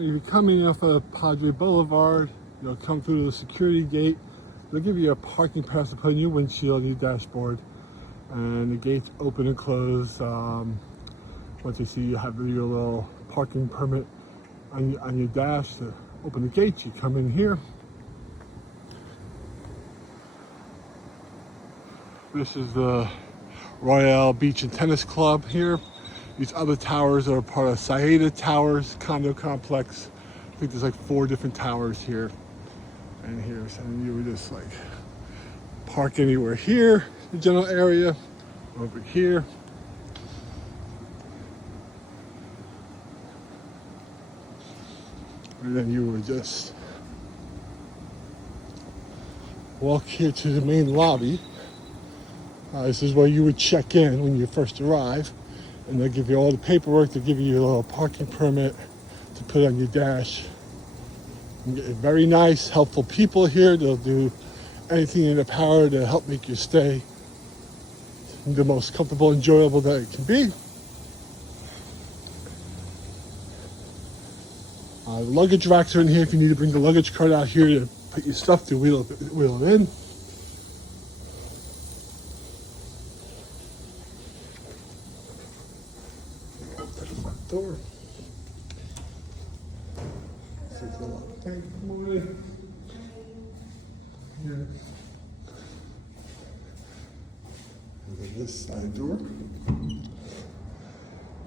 You're coming off of Padre Boulevard, you'll come through the security gate. They'll give you a parking pass to put in your windshield and your dashboard. And the gates open and close. Once they see you have your little parking permit on your dash to open the gates, you come in here. This is the Royale Beach and Tennis Club here. These other towers are part of Saeda Towers condo complex. I think there's like 4 different towers here and here. So you would just like park anywhere here, the general area, over here. And then you would just walk here to the main lobby. This is where you would check in when you first arrive. And they'll give you all the paperwork. They'll give you a little parking permit to put on your dash. Very nice, helpful people here. They'll do anything in their power to help make your stay the most comfortable, enjoyable that it can be. Luggage racks are in here if you need to bring the luggage cart out here to put your stuff to wheel it in. Door. Good morning. Here. And then this side door.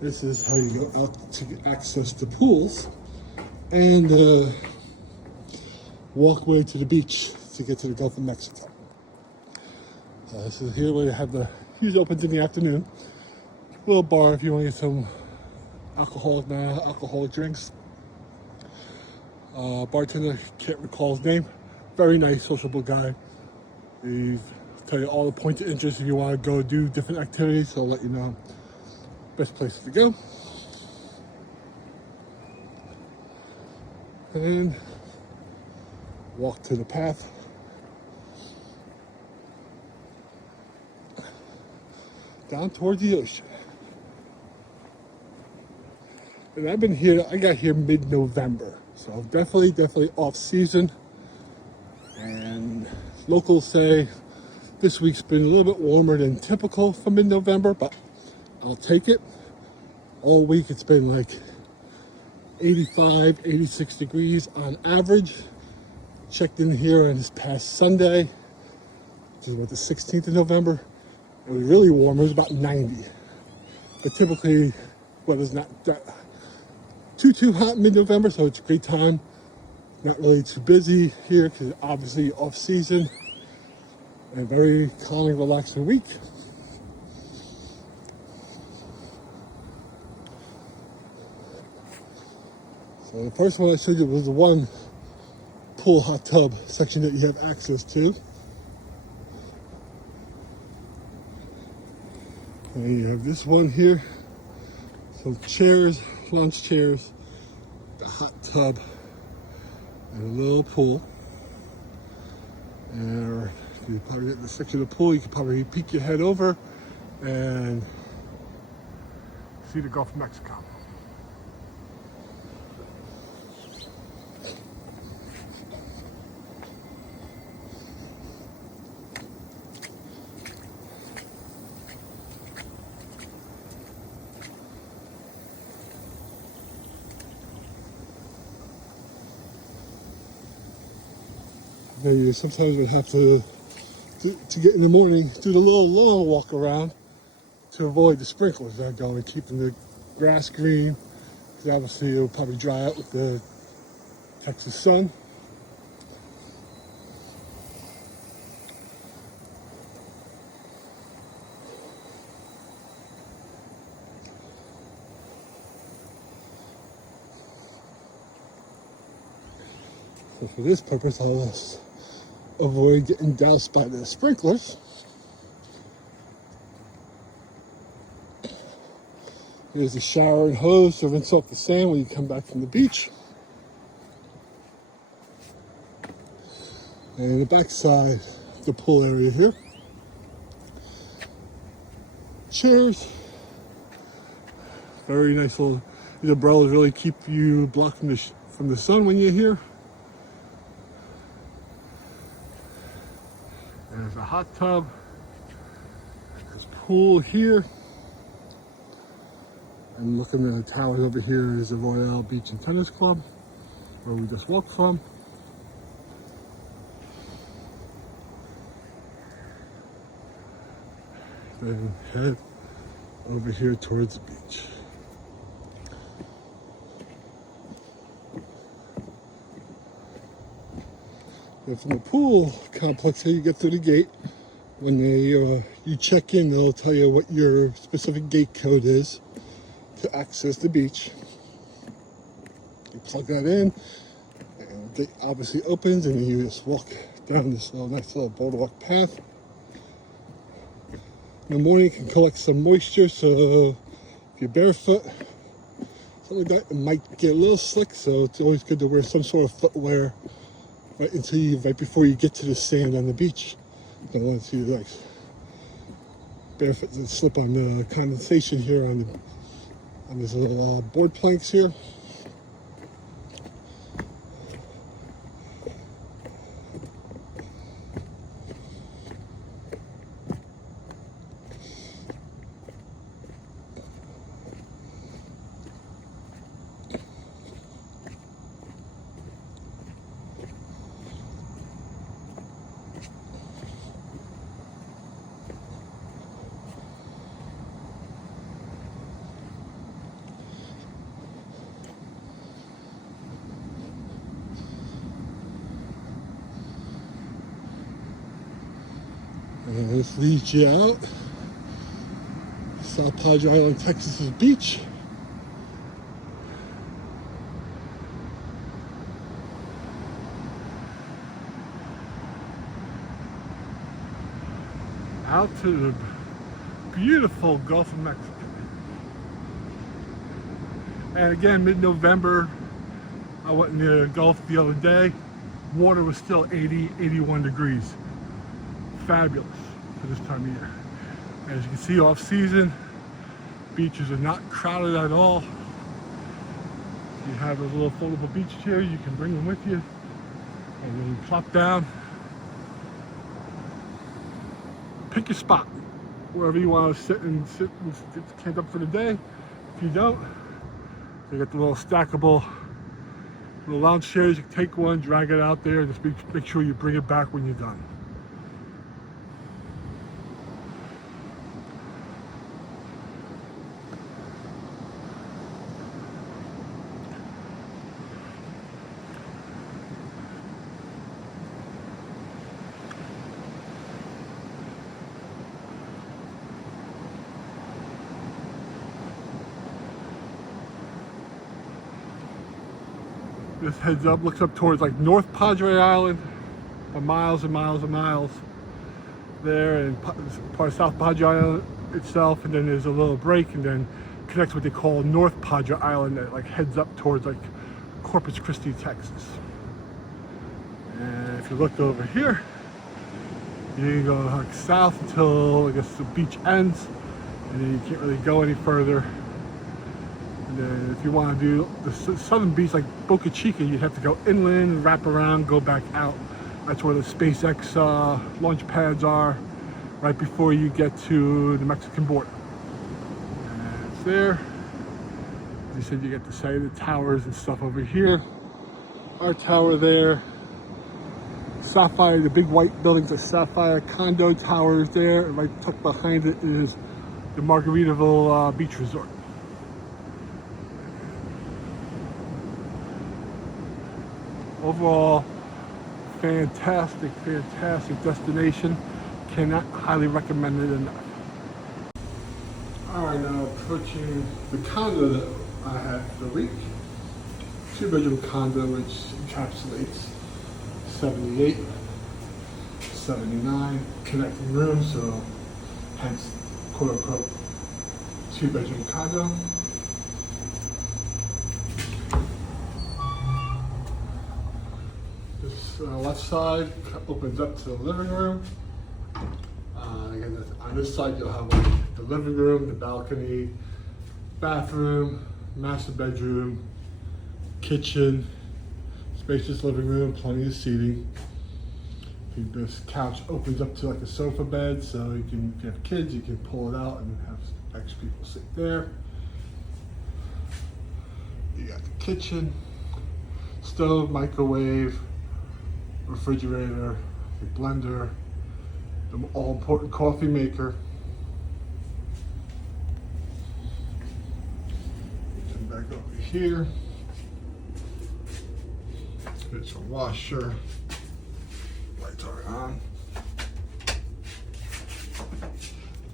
This is how you go out to access the pools and walkway to the beach to get to the Gulf of Mexico. This is here where they have the usually opens in the afternoon. Little bar if you want to get some alcoholic drinks. Bartender, can't recall his name. Very nice, sociable guy. He'll tell you all the points of interest if you want to go do different activities. So I'll let you know best places to go. And walk to the path. Down towards the ocean. And I've been here, I got here mid-November. So definitely off season. And locals say this week's been a little bit warmer than typical for mid-November, but I'll take it. All week it's been like 85, 86 degrees on average. Checked in here on this past Sunday, which is what, the 16th of November. It was really warm, it was about 90. But typically, weather's not that too hot mid-November, so it's a great time. Not really too busy here because obviously off season, and very calming, relaxing week. So the first one I showed you was the one pool hot tub section that you have access to. And you have this one here, some chairs, lounge chairs, the hot tub, and a little pool. And you probably get the section of the pool, you can probably peek your head over and see the Gulf of Mexico. Now you sometimes would have to get in the morning, do the little long walk around to avoid the sprinklers that go and keeping the grass green. Because obviously it'll probably dry out with the Texas sun. So for this purpose, I'll avoid getting doused by the sprinklers. Here's the shower and hose to rinse off the sand when you come back from the beach. And the back side, the pool area here. Chairs. Very nice little These umbrellas really keep you blocked from the sun when you're here. There's a hot tub. There's a pool here. And looking at the towers over here is the Royale Beach and Tennis Club, where we just walked from. Then head over here towards the beach. And from the pool complex here, you get through the gate. When you check in, they'll tell you what your specific gate code is to access the beach. You plug that in, and the gate obviously opens, and you just walk down this nice little boardwalk path. In the morning, you can collect some moisture, so if you're barefoot, something like that, it might get a little slick, so it's always good to wear some sort of footwear right before you get to the sand on the beach. You don't want to see like barefoot and slip on the condensation here on these little board planks here. And this leads you out. South Padre Island, Texas's beach. Out to the beautiful Gulf of Mexico. And again, mid-November, I went in the Gulf the other day. Water was still 80, 81 degrees. Fabulous for this time of year. As you can see, off season, beaches are not crowded at all. You have a little foldable beach chair, you can bring them with you, and then you plop down. Pick your spot, wherever you want to sit and get camped up for the day. If you don't, you got the little stackable little lounge chairs. You can take one, drag it out there, and just make sure you bring it back when you're done. This heads up, looks up towards like North Padre Island, for miles and miles and miles there, and part of South Padre Island itself, and then there's a little break, and then connects what they call North Padre Island that like heads up towards like Corpus Christi, Texas. And if you look over here, you can go like south until I guess the beach ends, and then you can't really go any further. And then if you want to do the southern beach like Boca Chica, you'd have to go inland, wrap around, go back out. That's where the SpaceX launch pads are, right before you get to the Mexican border. And it's there. As you said, you get to see the towers and stuff over here. Our tower there. Sapphire, the big white buildings are Sapphire condo towers there. And right tucked behind it is the Margaritaville Beach Resort. Overall, fantastic destination. Cannot highly recommend it enough. All right, now approaching the condo that I had for the week. 2-bedroom condo, which encapsulates 78, 79 connecting rooms, so hence quote unquote 2-bedroom condo. This left side opens up to the living room. Again, on this side you'll have like the living room, the balcony, bathroom, master bedroom, kitchen, spacious living room, plenty of seating. This couch opens up to like a sofa bed, so you can, if you have kids, you can pull it out and have extra people sit there. You got the kitchen, stove, microwave, refrigerator, the blender, the all-important coffee maker. Come back over here. There's a washer. Lights are on.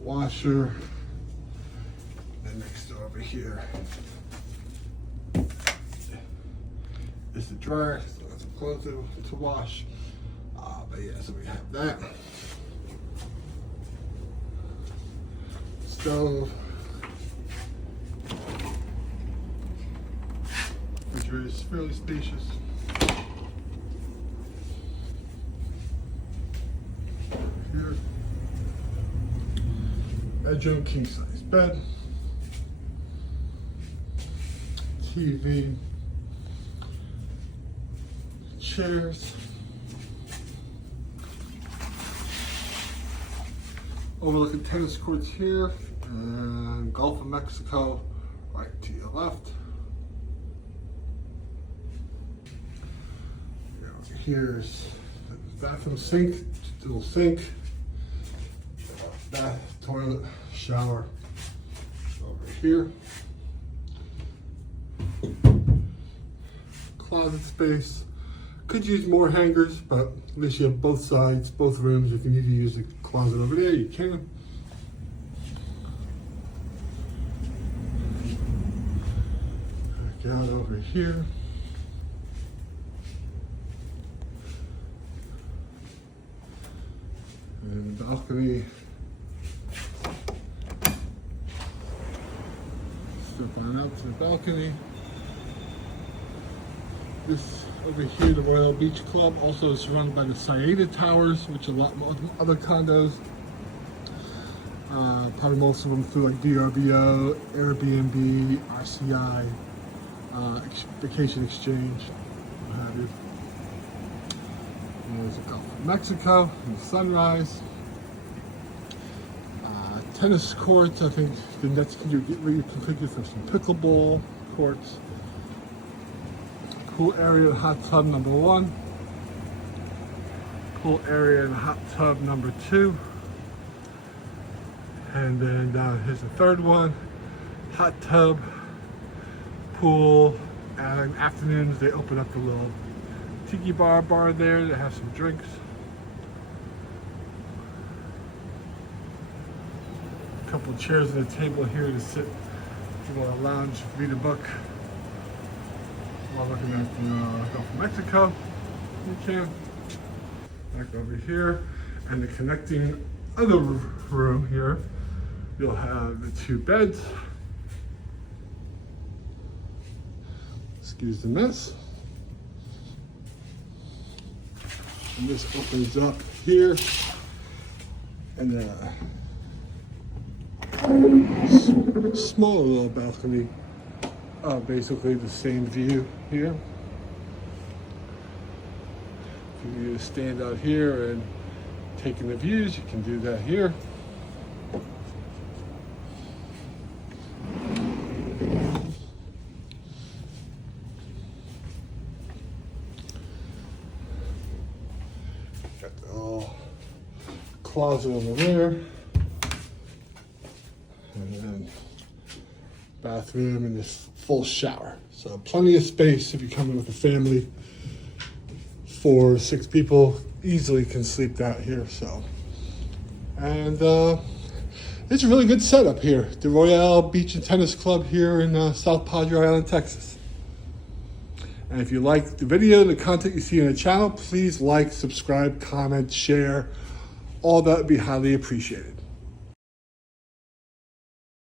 Washer. And next door over here is the dryer. So that's clothes to wash. But yeah, so we have that. Stove. Refrigerator is fairly spacious. Here. Bedroom, king size bed. TV. Chairs. Overlooking tennis courts here, and Gulf of Mexico right to your left. Here's the bathroom sink, dual sink, bath, toilet, shower over here. Closet space. Could use more hangers, but at least you have both sides, both rooms. If you need to use the closet over there, you can. Back out over here. And the balcony. Step on out to the balcony. This over here, the Royale Beach Club, also is surrounded by the Saida Towers, which a lot more other condos. Probably most of them through like VRBO, Airbnb, RCI, Vacation Exchange, what have you. There's the Gulf of Mexico and the sunrise. Tennis courts, I think the nets can get reconfigured for some pickleball courts. Pool area and hot tub number 1. Pool area and hot tub number 2. And then here's the third one. Hot tub, pool, and afternoons they open up the little tiki bar there to have some drinks. A couple of chairs and a table here to sit. If you want to lounge, read a book. While looking at the Gulf of Mexico, you can. Back over here, and the connecting other room here, you'll have the 2 beds. Excuse the mess. And this opens up here, and a small little balcony. Basically the same view here. If you need to stand out here and take in the views, you can do that here. Got the little closet over there. And then bathroom and this full shower. So plenty of space if you come in with a family. 4 or 6 people easily can sleep out here. So, and it's a really good setup here. The Royale Beach and Tennis Club here in South Padre Island, Texas. And if you like the video, the content you see on the channel, please like, subscribe, comment, share. All that would be highly appreciated.